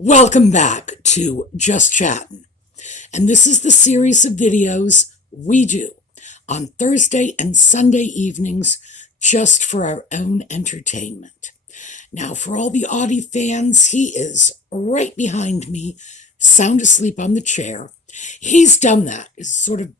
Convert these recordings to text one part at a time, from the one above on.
Welcome back to Just Chattin', and this is the series of videos we do on Thursday and Sunday evenings just for our own entertainment. Now, for all the Audie fans, he is right behind me, sound asleep on the chair. He's done that, is sort of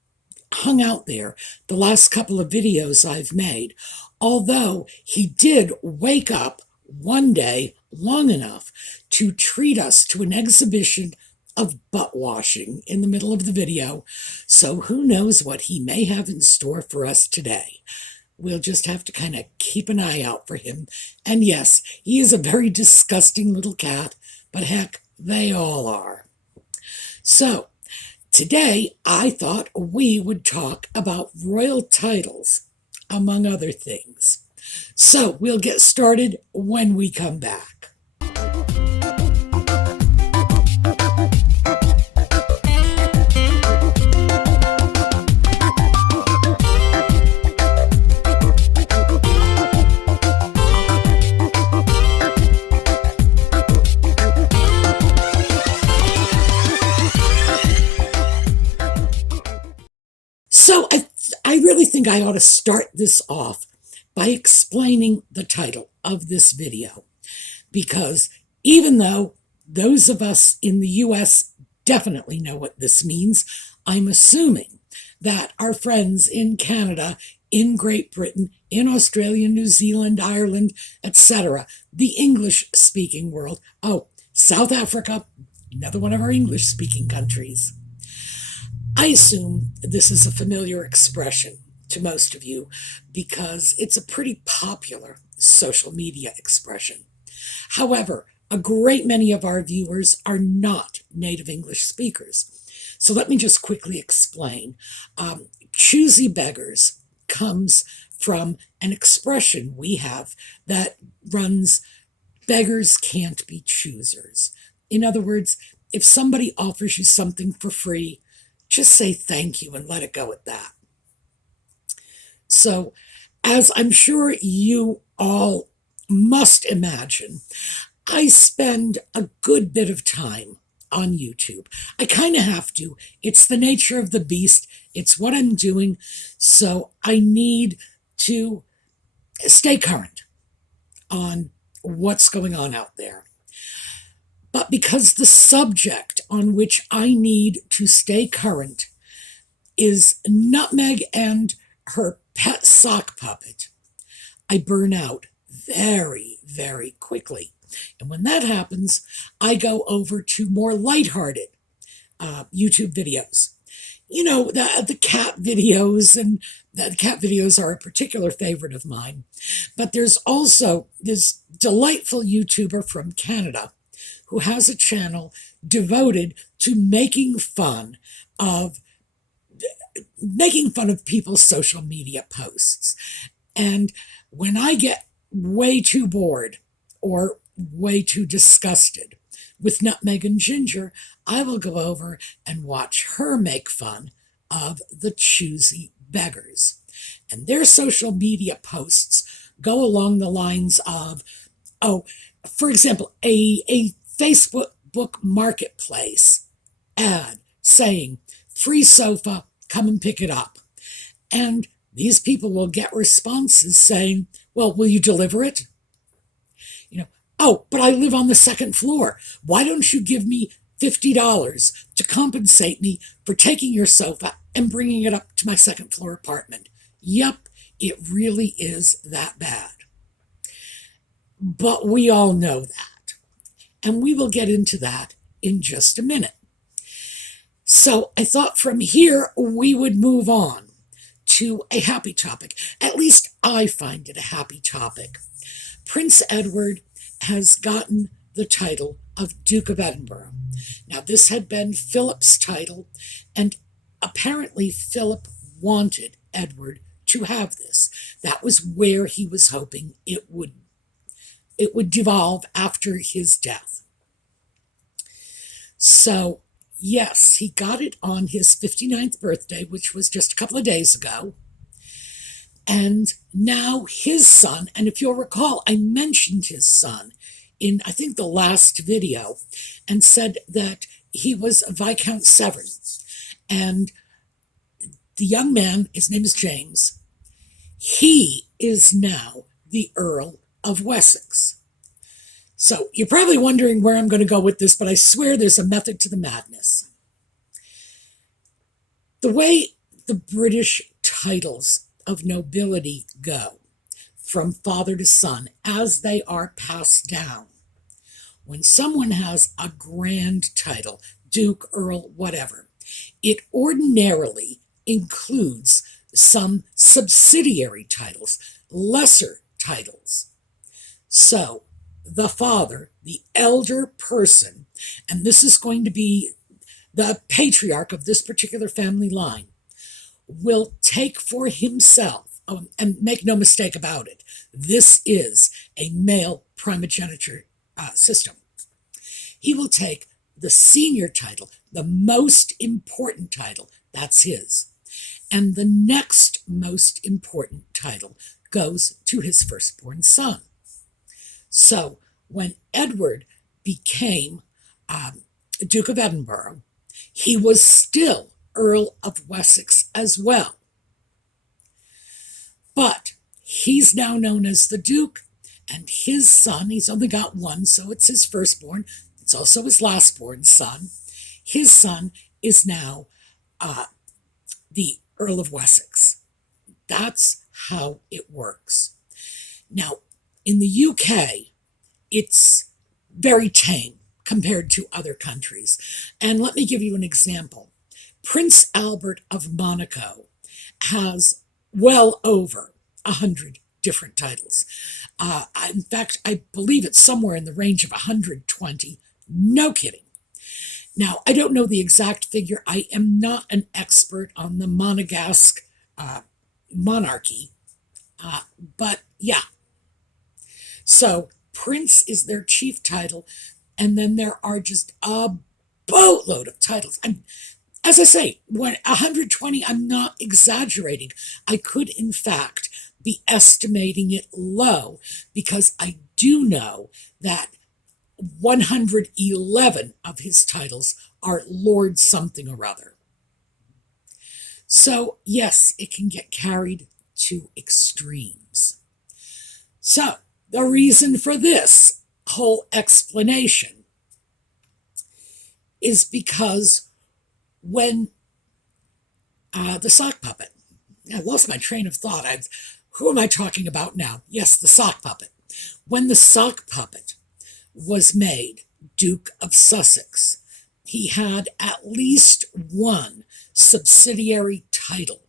hung out there the last couple of videos I've made, although he did wake up one day long enough to treat us to an exhibition of butt washing in the middle of the video. So who knows what he may have in store for us today. We'll just have to kind of keep an eye out for him. And yes, he is a very disgusting little cat, but heck, they all are. So today I thought we would talk about royal titles, among other things. So we'll get started when we come back. So I really think I ought to start this off by explaining the title of this video, because even though those of us in the US definitely know what this means, I'm assuming that our friends in Canada, in Great Britain, in Australia, New Zealand, Ireland, etc., the English-speaking world, South Africa, another one of our English-speaking countries. I assume this is a familiar expression to most of you because it's a pretty popular social media expression. However, a great many of our viewers are not native English speakers. So let me just quickly explain. Choosy beggars comes from an expression we have that runs, beggars can't be choosers. In other words, if somebody offers you something for free, just say thank you and let it go at that. So, as I'm sure you all must imagine, I spend a good bit of time on YouTube. I kind of have to. It's the nature of the beast. It's what I'm doing. So I need to stay current on what's going on out there. But because the subject on which I need to stay current is Nutmeg and her pet sock puppet, I burn out very, very quickly. And when that happens, I go over to more lighthearted YouTube videos. You know, the cat videos, and the cat videos are a particular favorite of mine. But there's also this delightful YouTuber from Canada who has a channel devoted to making fun of people's social media posts. And when I get way too bored or way too disgusted with Nutmeg and Ginger, I will go over and watch her make fun of the Choosy beggars. And their social media posts go along the lines of, for example, a Facebook marketplace ad saying, free sofa, come and pick it up. And these people will get responses saying, well, will you deliver it? But I live on the second floor. Why don't you give me $50 to compensate me for taking your sofa and bringing it up to my second floor apartment? Yep, it really is that bad. But we all know that. And we will get into that in just a minute. So I thought from here we would move on to a happy topic. At least I find it a happy topic. Prince Edward has gotten the title of Duke of Edinburgh. Now, this had been Philip's title, and apparently Philip wanted Edward to have this. That was where he was hoping it would devolve after his death. So, yes, he got it on his 59th birthday, which was just a couple of days ago. And now his son, and if you'll recall, I mentioned his son in, I think, the last video, and said that he was Viscount Severn. And the young man, his name is James, he is now the Earl of Wessex. So you're probably wondering where I'm going to go with this, but I swear there's a method to the madness. The way the British titles of nobility go from father to son as they are passed down, when someone has a grand title, Duke, Earl, whatever, it ordinarily includes some subsidiary titles, lesser titles. So the father, the elder person, and this is going to be the patriarch of this particular family line, will take for himself, and make no mistake about it, this is a male primogeniture system. He will take the senior title, the most important title, that's his. And the next most important title goes to his firstborn son. So when Edward became Duke of Edinburgh, he was still Earl of Wessex as well. But he's now known as the Duke, and his son, he's only got one, so it's his firstborn. It's also his lastborn son. His son is now the Earl of Wessex. That's how it works. Now, in the UK, it's very tame compared to other countries. And let me give you an example. Prince Albert of Monaco has well over 100 different titles. In fact, I believe it's somewhere in the range of 120. No kidding. Now, I don't know the exact figure. I am not an expert on the Monegasque monarchy, but yeah. So Prince is their chief title, and then there are just a boatload of titles. As I say, 120, I'm not exaggerating. I could, in fact, be estimating it low, because I do know that 111 of his titles are Lord something or other. So, yes, it can get carried to extremes. So, the reason for this whole explanation is because when the sock puppet, I lost my train of thought. Who am I talking about now? Yes, the sock puppet. When the sock puppet was made Duke of Sussex, he had at least one subsidiary title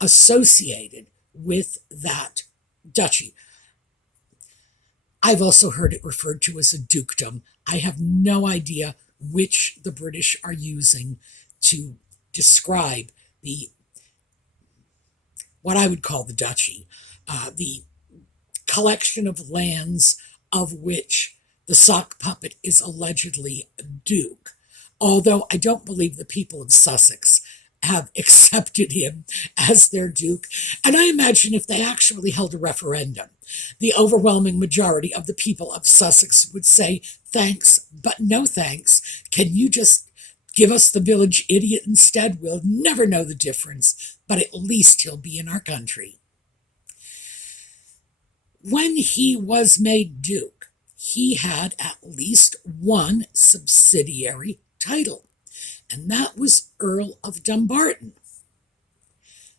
associated with that duchy. I've also heard it referred to as a dukedom. I have no idea which the British are using to describe what I would call the duchy, the collection of lands of which the sock puppet is allegedly Duke, although I don't believe the people of Sussex have accepted him as their Duke. And I imagine if they actually held a referendum, the overwhelming majority of the people of Sussex would say, thanks, but no thanks. Can you just give us the village idiot instead? We'll never know the difference, but at least he'll be in our country. When he was made Duke, he had at least one subsidiary title, and that was Earl of Dumbarton.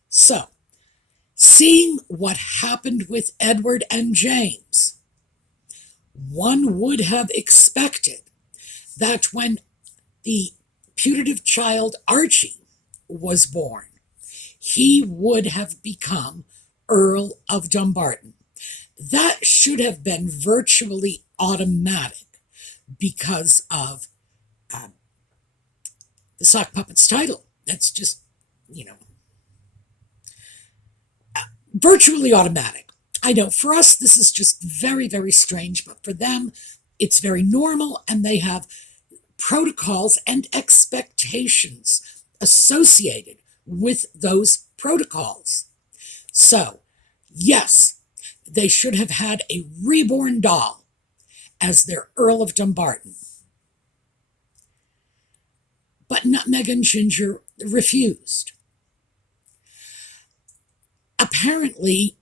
So, seeing what happened with Edward and James, one would have expected that when the putative child Archie was born, he would have become Earl of Dumbarton. That should have been virtually automatic because of the sock puppet's title. That's just, virtually automatic. I know for us this is just very, very strange, but for them it's very normal, and they have protocols and expectations associated with those protocols. So, yes, they should have had a reborn doll as their Earl of Dumbarton. But Nutmeg and Ginger refused. Apparently,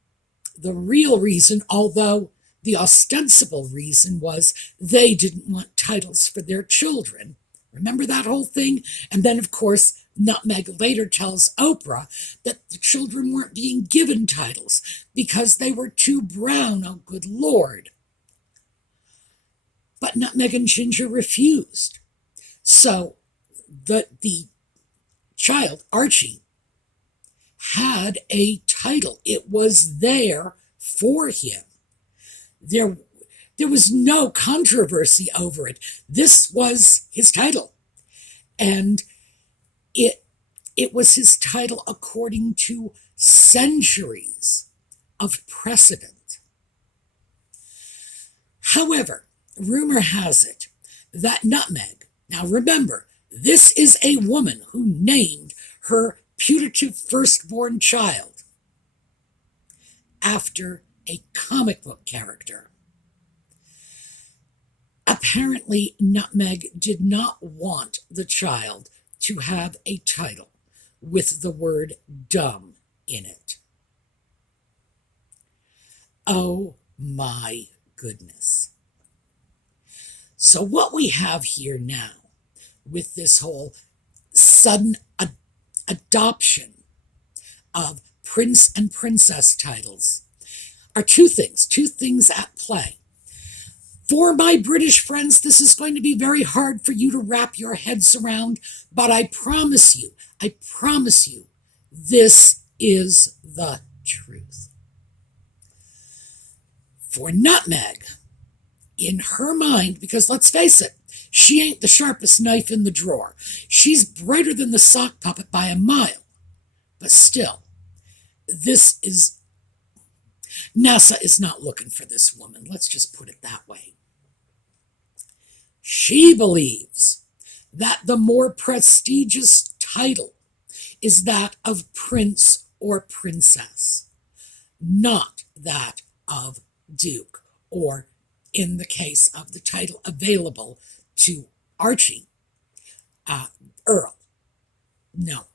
the real reason, although the ostensible reason, was they didn't want titles for their children. Remember that whole thing? And then, of course, Nutmeg later tells Oprah that the children weren't being given titles because they were too brown. Oh, good Lord. But Nutmeg and Ginger refused. So the child, Archie, had a title. It was there for him. There was no controversy over it. This was his title. And it was his title according to centuries of precedent. However, rumor has it that Nutmeg, now remember, this is a woman who named her putative firstborn child after a comic book character. Apparently, Nutmeg did not want the child to have a title with the word dumb in it. Oh my goodness. So what we have here now with this whole sudden adoption of prince and princess titles are two things at play. For my British friends, this is going to be very hard for you to wrap your heads around, but I promise you, this is the truth. For Nutmeg, in her mind, because let's face it, she ain't the sharpest knife in the drawer. She's brighter than the sock puppet by a mile. But still, NASA is not looking for this woman. Let's just put it that way. She believes that the more prestigious title is that of prince or princess, not that of duke, or in the case of the title available to Archie, Earl. No.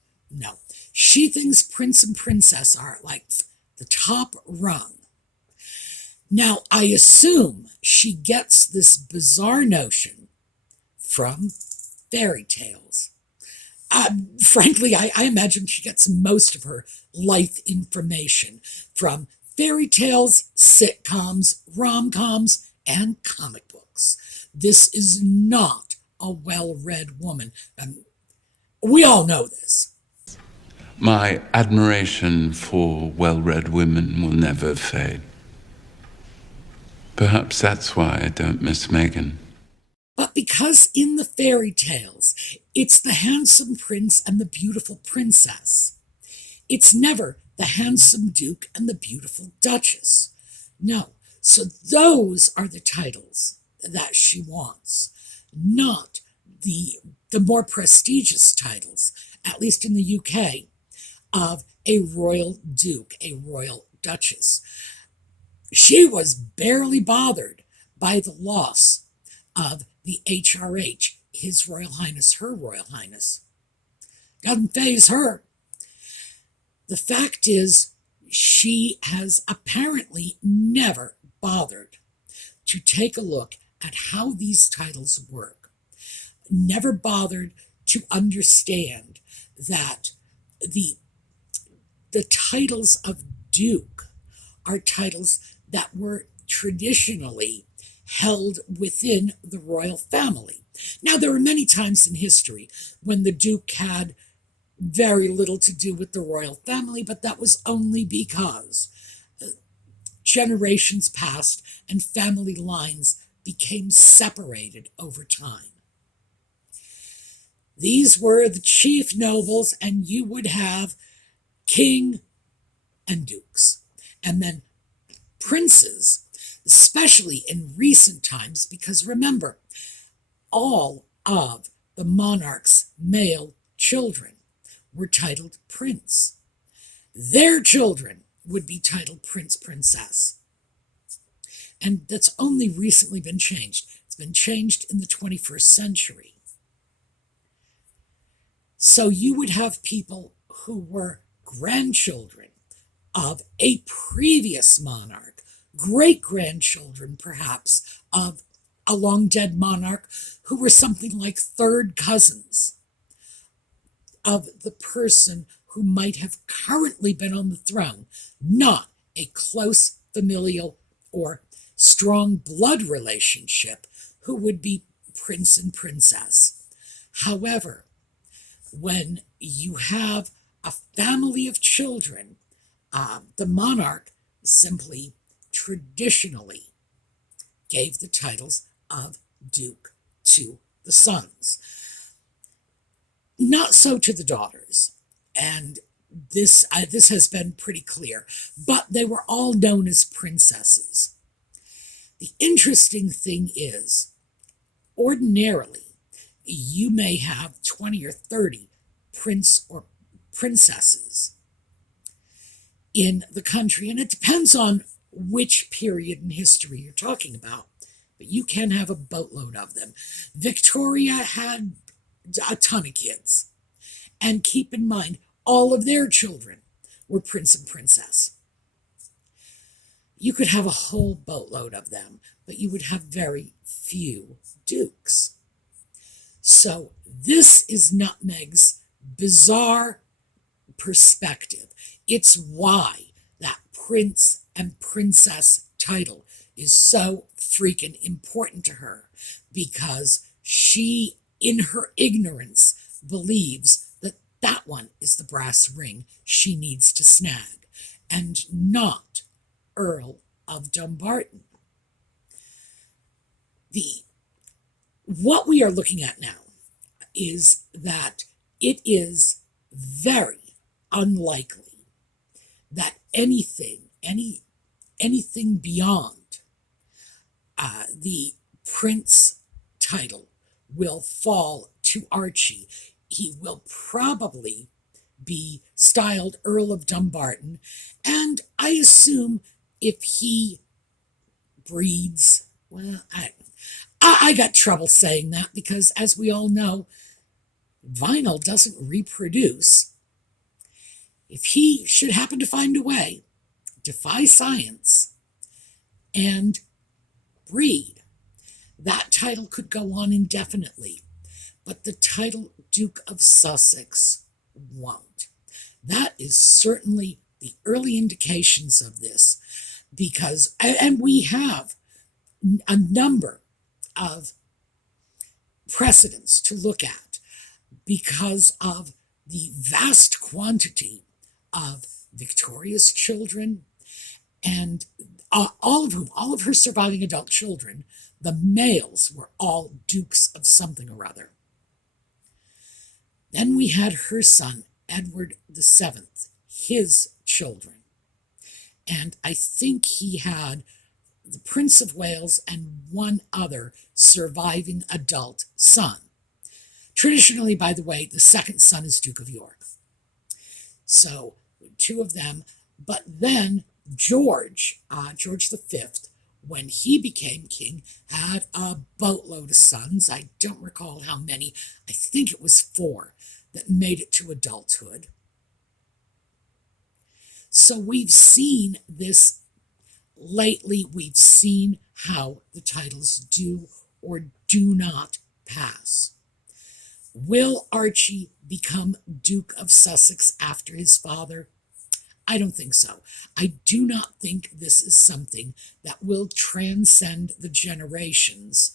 She thinks prince and princess are like the top rung. Now, I assume she gets this bizarre notion from fairy tales. Frankly, I imagine she gets most of her life information from fairy tales, sitcoms, rom-coms, and comic books. This is not a well-read woman. We all know this. My admiration for well-read women will never fade. Perhaps that's why I don't miss Meghan. But because in the fairy tales, it's the handsome prince and the beautiful princess. It's never the handsome duke and the beautiful duchess. No. So those are the titles that she wants, not the more prestigious titles, at least in the UK, of a royal duke, a royal duchess. She was barely bothered by the loss of the HRH, His Royal Highness, Her Royal Highness. Doesn't faze her. The fact is, she has apparently never bothered to take a look at how these titles work. Never bothered to understand that the titles of duke are titles that were traditionally held within the royal family. Now, there were many times in history when the duke had very little to do with the royal family, but that was only because generations passed and family lines became separated over time. These were the chief nobles, and you would have king and dukes, and then princes, especially in recent times, because remember, all of the monarch's male children were titled prince. Their children would be titled prince, princess. And that's only recently been changed. It's been changed in the 21st century. So you would have people who were grandchildren of a previous monarch, great-grandchildren perhaps of a long-dead monarch, who were something like third cousins of the person who might have currently been on the throne, not a close familial or strong blood relationship who would be prince and princess. However, when you have a family of children, the monarch simply traditionally gave the titles of duke to the sons. Not so to the daughters, and this has been pretty clear, but they were all known as princesses. The interesting thing is, ordinarily, you may have 20 or 30 prince or princesses in the country, and it depends on which period in history you're talking about, but you can have a boatload of them. Victoria had a ton of kids, and keep in mind, all of their children were prince and princess. You could have a whole boatload of them, but you would have very few dukes. So this is Nutmeg's bizarre perspective. It's why that prince and princess title is so freaking important to her, because she, in her ignorance, believes that that one is the brass ring she needs to snag, and not Earl of Dumbarton. What we are looking at now is that it is very unlikely that anything beyond the prince title will fall to Archie. He will probably be styled Earl of Dumbarton, and I assume if he breeds, well, I got trouble saying that because, as we all know, vinyl doesn't reproduce. If he should happen to find a way, defy science, and breed, that title could go on indefinitely, but the title Duke of Sussex won't. That is certainly the early indications of this, because, and we have a number of precedents to look at because of the vast quantity of Victoria's children, and all of her surviving adult children, the males were all dukes of something or other. Then we had her son, Edward VII, his children. And I think he had the Prince of Wales and one other surviving adult son. Traditionally, by the way, the second son is Duke of York. So, two of them. But then George V, when he became king, had a boatload of sons. I don't recall how many. I think it was 4 that made it to adulthood. So we've seen this lately. We've seen how the titles do or do not pass. Will Archie become Duke of Sussex after his father? I don't think so. I do not think this is something that will transcend the generations.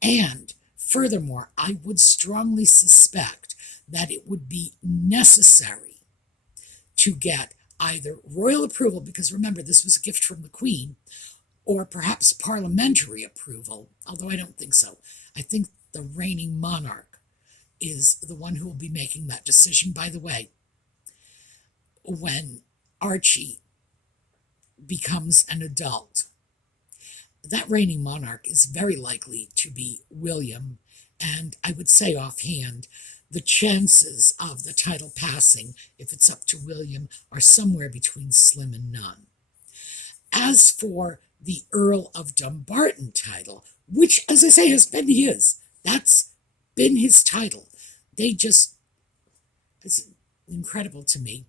And furthermore, I would strongly suspect that it would be necessary to get either royal approval, because remember, this was a gift from the Queen, or perhaps parliamentary approval, although I don't think so. I think the reigning monarch is the one who will be making that decision. By the way, when Archie becomes an adult, that reigning monarch is very likely to be William, and I would say offhand, the chances of the title passing, if it's up to William, are somewhere between slim and none. As for the Earl of Dumbarton title, which, as I say, has been his. That's been his title. It's incredible to me.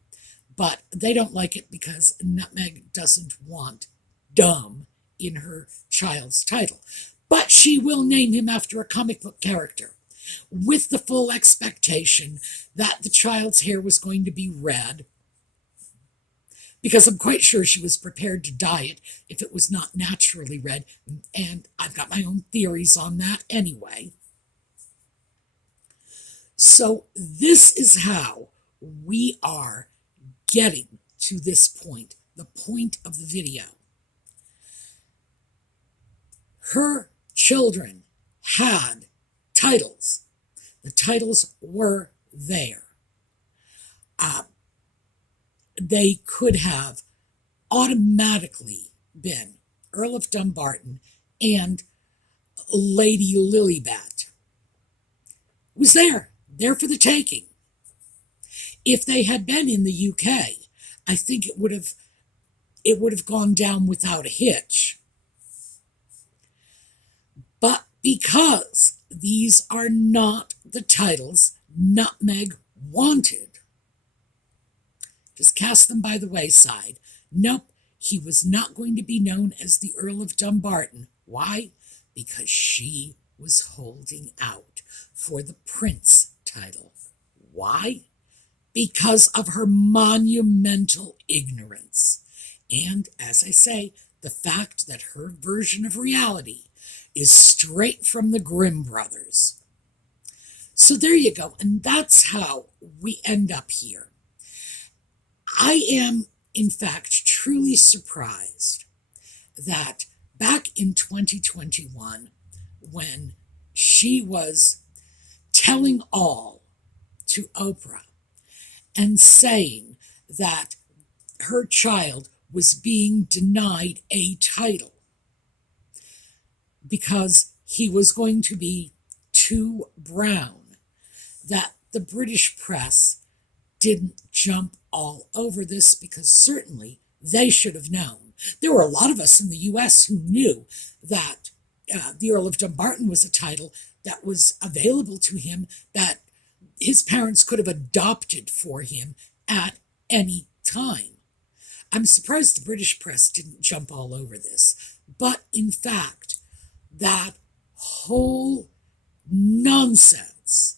But they don't like it because Nutmeg doesn't want dumb in her child's title. But she will name him after a comic book character, with the full expectation that the child's hair was going to be red, because I'm quite sure she was prepared to dye it if it was not naturally red, and I've got my own theories on that anyway. So this is how we are getting to this point, the point of the video. Her children had titles. The titles were there. They could have automatically been Earl of Dumbarton and Lady Lilibet. It was there for the taking. If they had been in the UK, I think it would have gone down without a hitch. But because these are not the titles Nutmeg wanted, just cast them by the wayside. Nope, he was not going to be known as the Earl of Dumbarton. Why? Because she was holding out for the Prince title. Why? Because of her monumental ignorance. And, as I say, the fact that her version of reality is straight from the Grimm brothers. So there you go. And that's how we end up here. I am, in fact, truly surprised that back in 2021, when she was telling all to Oprah and saying that her child was being denied a title because he was going to be too brown, that the British press didn't jump all over this, because certainly they should have known. There were a lot of us in the US who knew that the Earl of Dumbarton was a title that was available to him, that his parents could have adopted for him at any time. I'm surprised the British press didn't jump all over this. But in fact, that whole nonsense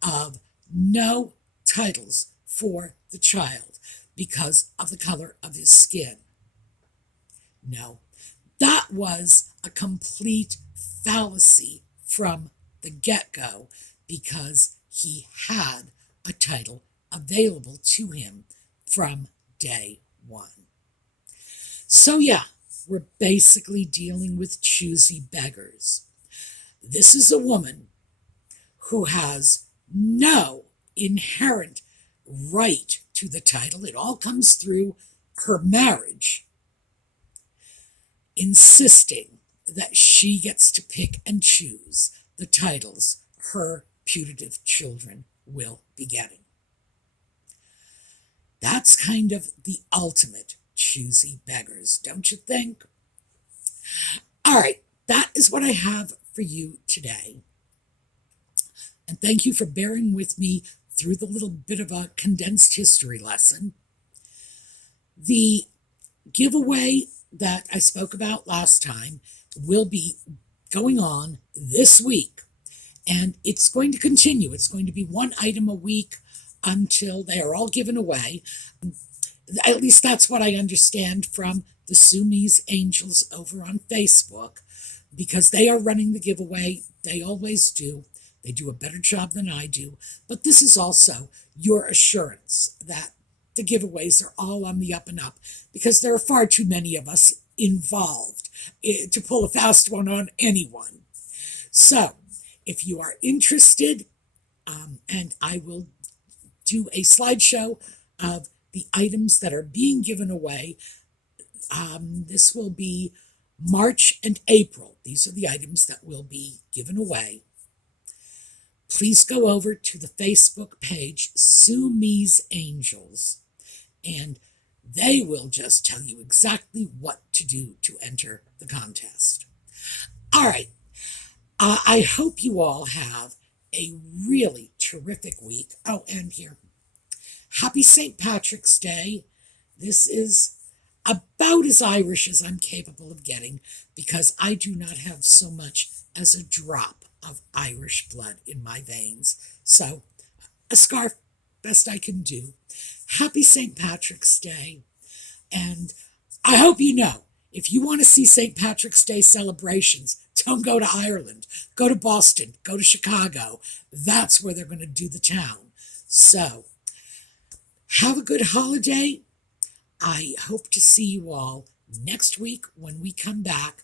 of no titles for the child because of the color of his skin. No, that was a complete fallacy from the get-go, because he had a title available to him from day one. So yeah, we're basically dealing with Choosy Beggars. This is a woman who has no inherent right to the title. It all comes through her marriage, insisting that she gets to pick and choose the titles her putative children will be getting. That's kind of the ultimate Choosy Beggars, don't you think? All right, that is what I have for you today. And thank you for bearing with me through the little bit of a condensed history lesson. The giveaway that I spoke about last time will be going on this week, and it's going to continue. It's going to be one item a week until they are all given away. At least that's what I understand from the Sumi's Angels over on Facebook, because they are running the giveaway. They always do. They do a better job than I do. But this is also your assurance that the giveaways are all on the up and up, because there are far too many of us involved to pull a fast one on anyone. So if you are interested, and I will do a slideshow of the items that are being given away. This will be March and April. These are the items that will be given away. Please go over to the Facebook page, Sue Me's Angels, and They will just tell you exactly what to do to enter the contest. All right. I hope you all have a really terrific week. Oh, and here. Happy St. Patrick's Day. This is about as Irish as I'm capable of getting because I do not have so much as a drop of Irish blood in my veins. So, a scarf, best I can do. Happy St. Patrick's Day. And I hope you know, if you want to see St. Patrick's Day celebrations, don't go to Ireland. Go to Boston. Go to Chicago. That's where they're going to do the town. So, have a good holiday. I hope to see you all next week when we come back.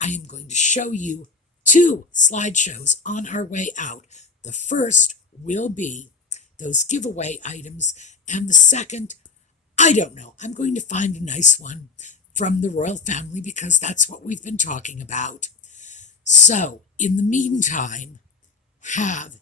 I am going to show you 2 slideshows on our way out. The first will be those giveaway items, and the second, I don't know. I'm going to find a nice one from the royal family because that's what we've been talking about. So, in the meantime, have